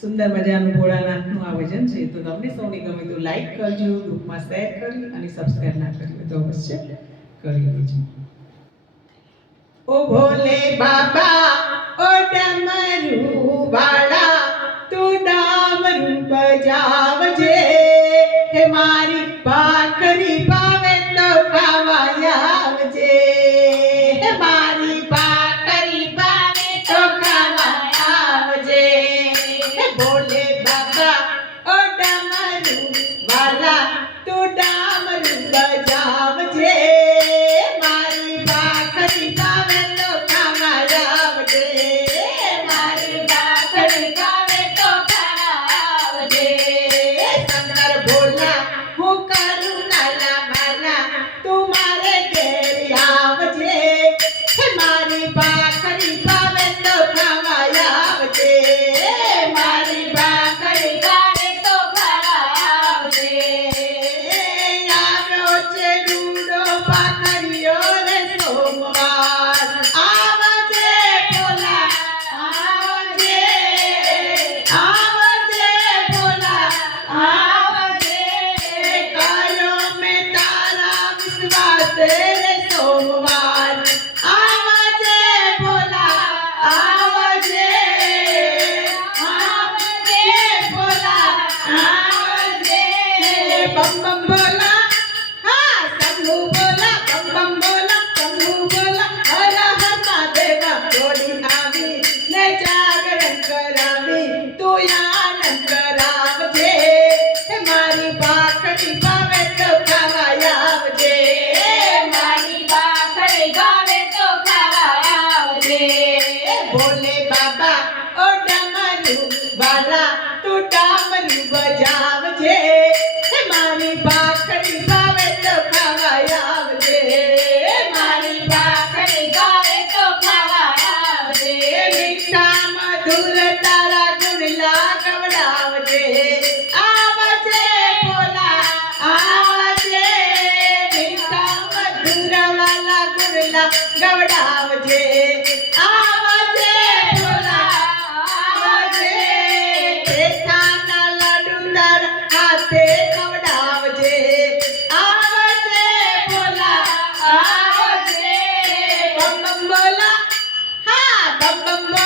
સુંદર મજાનું ભોળાનાથનું આ ભજન છે. તો તમને સૌને ગમે તો લાઈક કરજો, ગ્રુપમાં શેર કરી અને સબસ્ક્રાઇબ ના કરી હોય તો અવશ્ય કરી લેજો. ઓ ભોલે બાબા ઓ ડમરૂ વાળા તું ડામરૂ બજાવજે, હે મારી ભાખરી ભાવે તો ખાવા આવજે, હે મારી ભાખરી ભાવે તો ખાવા આવજે. હે ભોલે બાબા ઓ ડમરૂ વાલા તું ડામરૂ બજાવજે, મારી ભાખરી ભાવે તો ખાવા આવજે, મારી ભાખરી ભાવે તો ખાવા આવજે. શંકર ભોલા હું કરું નાલા માલા તું મારે ઘેર આવજે, હે મારી ભાખરી ભાવે તો ખાવા આવજે, મારી ભાખરી ભાવે તો ખાવા આવજે. આવ્યો છે ડૂડો ભાખરીયો રે સોમવાર, આવજે ભોલા આવજે, આવજે ભોલા આવજે. કર્યો મેં તારા વિશ્વાસે રે સોમવાર, આવજે ભોલા આવજે, આવજે ભોલા આવજે. બમ બમ ભોલા હા શંભુ ભોલા, બમ બમ ભોલા શંભુ ભોલા. હર હર મહાદેવ જોડી આવી ને જાગરણ કરાવી તું આનંદ કરાવજે, હે મારી ભાખરી ભાવે તો ખાવા આવજે, મારી ભાખરી ભાવે તો ખાવા આવજે. ભોલે બાબા ઓ ડમરૂ વાલા તું ડામરૂ બજાવજે, હે મારી ભાખરી ભાવે તો ખાવા આવજે, મારી ભાખરી ભાવે તો ખાવા આવજે. મીઠા મધુર તારા ગુણલા ગવડાવજે, આવજે ભોલા આવજે, મીઠા મધુર વાલા ગુણલા ગવડાવજે, આવજે ભોલા આવજે. બેટાના લાડુ તારા હાથે ખવડાવજે, આવજે ભોલા આવજે. બમ બમ ભોલા હા બમ બમ ભોલા.